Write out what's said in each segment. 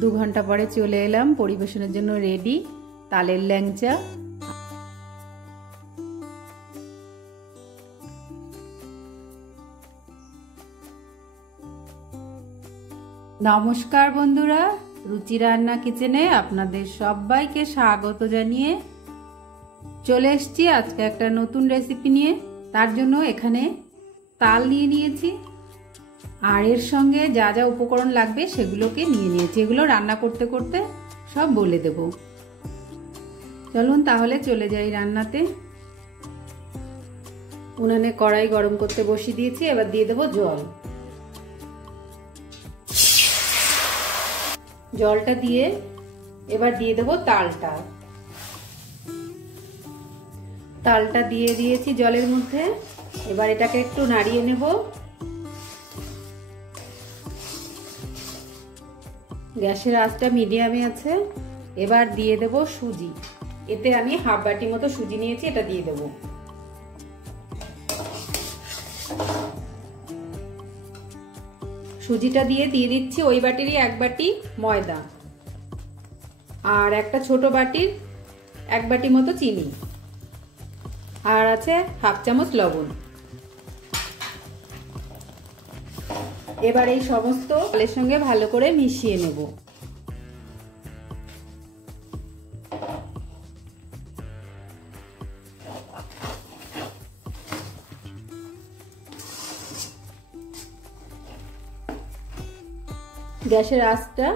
2 ঘন্টা পরে চলে এলাম পরিবেশনের জন্য রেডি তালের ল্যাংচা। নমস্কার বন্ধুরা, রুচি রান্না কিচেনে আপনাদের সবাইকে স্বাগত জানিয়ে চলে এসেছি আজকে একটা নতুন রেসিপি নিয়ে। তার জন্য এখানে তাল নিয়ে নিয়েছি আর এর সঙ্গে যা যা উপকরণ লাগবে সেগুলোকে নিয়ে নিয়েছি। এগুলো রান্না করতে করতে সব বলে দেব। চলুন তাহলে চলে যাই রান্নাতে। উনানে কড়াই গরম করতে বসিয়ে দিয়েছি, এবার দিয়ে দেব জল। জলটা দিয়ে এবার দিয়ে দেব তালটা দিয়ে দিয়েছি জলের মধ্যে। এবার এটাকে একটু নাড়িয়ে নেব। গ্যাসের আঁচটা মিডিয়ামে আছে। এবার দিয়ে দেব সুজি। এতে আমি হাফ বাটি মতো সুজি নিয়েছি, এটা দিয়ে দেব। সুজিটা দিয়ে দিচ্ছি ওই বাটিরই 1 বাটি ময়দা আর একটা ছোট বাটির 1 বাটি মতো চিনি আর আছে হাফ চামচ লবণ। এবার এই সমস্ত তালের সঙ্গে ভালো করে মিশিয়ে নেব। গ্যাসের আঁচটা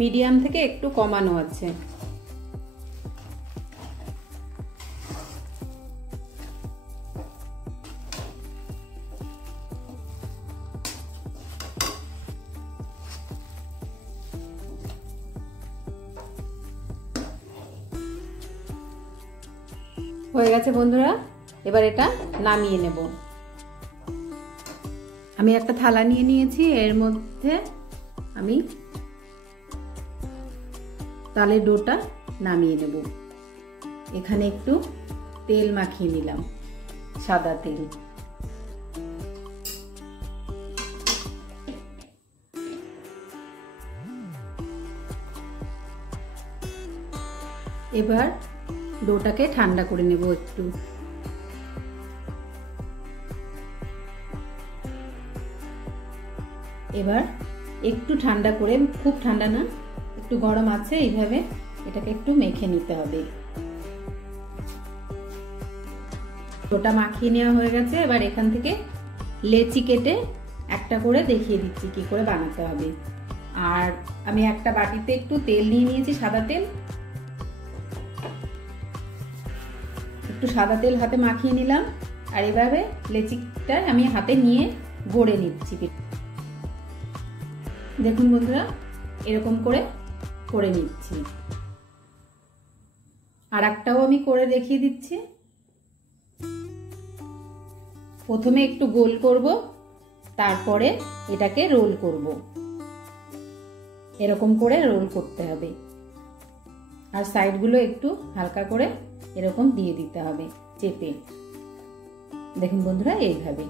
মিডিয়াম থেকে একটু কমানো আছে। হয়ে গেছে বন্ধুরা, এবার এটা নামিয়ে নেব। আমি একটা থালা নিয়ে নিয়েছি, এর মধ্যে আমি তালের ডোটা নামিয়ে নেব। এখানে একটু তেল মাখিয়ে নিলাম, সাদা তেল। এবার ডোটাকে ঠান্ডা করে নেব একটু। এবার একটু ঠান্ডা করে, খুব ঠান্ডা না, একটু গরম আছে, এইভাবে এটাকে একটু মেখে নিতে হবে। ডোটা মাখিয়ে নেওয়া হয়ে গেছে। এবার এখান থেকে লেচি কেটে একটা করে দেখিয়ে দিচ্ছি কি করে বানাতে হবে। আর আমি একটা বাটিতে একটু তেল নিয়ে নিয়েছি, সাদা তেল। একটু সাদা তেল হাতে মাখিয়ে নিলাম আর এভাবে লেচিটা আমি হাতে নিয়ে গড়ে নিচ্ছি। দেখুন বন্ধুরা, এরকম করে নিচ্ছি। আর একটাও আমি করে দেখিয়ে দিচ্ছি। প্রথমে একটু গোল করব, তারপরে এটাকে রোল করব। এরকম করে রোল করতে হবে আর সাইডগুলো একটু হালকা করে এরকম দিয়ে দিতে হবে চেপে। দেখুন বন্ধুরা, এইভাবে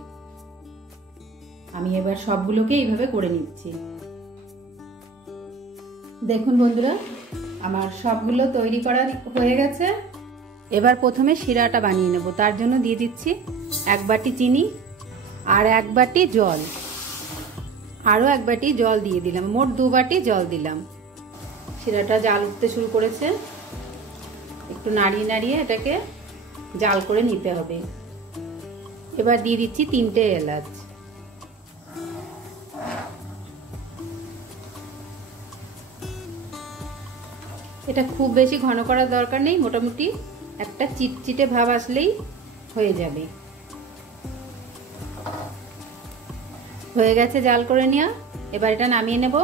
আমি এবার সবগুলোকে এইভাবে করে নিচ্ছি। দেখুন বন্ধুরা, আমার সবগুলো তৈরি করা হয়ে গেছে। এবার প্রথমে শিরাটা বানিয়ে নেব। তার জন্য দিয়ে দিচ্ছি 1 বাটি চিনি আর 1 বাটি জল, আরও 1 বাটি জল দিয়ে দিলাম। মোট 2 বাটি জল দিলাম। শিরাটা জাল উঠতে শুরু করেছে, একটু নাড়িয়ে নাড়িয়ে এটাকে জাল করে নিতে হবে। এবার দিয়ে দিচ্ছি 3টে এলাচ। এটা খুব বেশি ঘন করার দরকার নেই, মোটামুটি একটা চিটচিটে ভাব আসলেই হয়ে যাবে। হয়ে গেছে জাল করে নেওয়া। এবার এটা নামিয়ে নেব।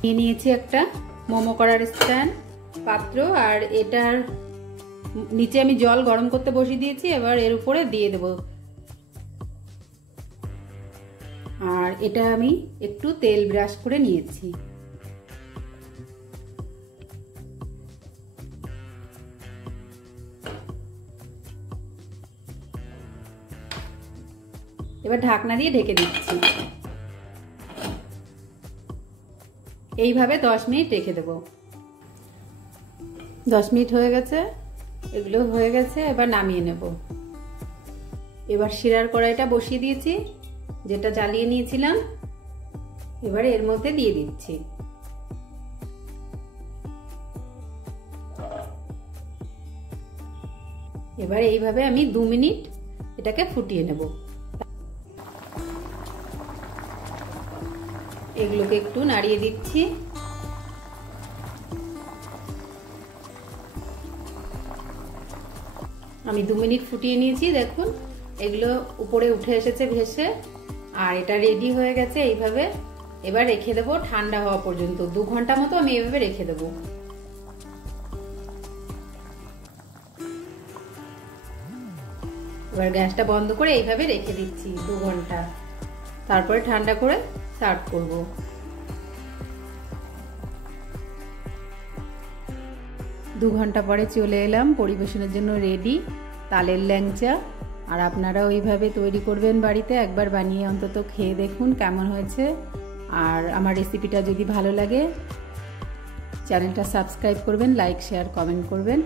নিয়ে নিয়েছি একটা মোমো করার স্ট্যান্ড পাত্র আর এটার নিচে আমি জল গরম করতে বসিয়ে দিয়েছি। এবার এর উপরে দিয়ে দেব আর এটা আমি একটু তেল ব্রাশ করে নিয়েছি। এবার ঢাকনা দিয়ে ঢেকে দিচ্ছি। এইভাবে 10 মিনিট রেখে দেব। 10 মিনিট হয়ে গেছে, এগুলো হয়ে গেছে, এবার নামিয়ে নেব। এবার শিরার কড়াইটা বসিয়ে দিয়েছি, যেটা জ্বালিয়ে নিয়েছিলাম, এবার এর মধ্যে দিয়ে দিচ্ছি। এবার এইভাবে আমি 2 মিনিট এটাকে ফুটিয়ে নেব। এগুলোকে একটু নাড়িয়ে দিচ্ছি। আমি 2 মিনিট ফুটিয়ে নিয়েছি, দেখুন এগুলো উপরে উঠে এসেছে ভেসে, আর এটা রেডি হয়ে গেছে এইভাবে। এবার রেখে দেবো ঠান্ডা হওয়া পর্যন্ত, 2 ঘন্টা মতো আমি এইভাবে রেখে দেবো। এবার গ্যাসটা বন্ধ করে এইভাবে রেখে দিচ্ছি 2 ঘন্টা, তারপরে ঠান্ডা করে সার্ভ করব। দু ঘন্টা পরে চলে এলাম, পরিবেশনের জন্য রেডি তালের ল্যাংচা। আর আপনারা ওইভাবে তৈরি করবেন বাড়িতে, একবার বানিয়ে অন্তত খেয়ে দেখুন কেমন হয়েছে। আর আমার রেসিপিটা যদি ভালো লাগে চ্যানেলটা সাবস্ক্রাইব করবেন, লাইক শেয়ার কমেন্ট করবেন।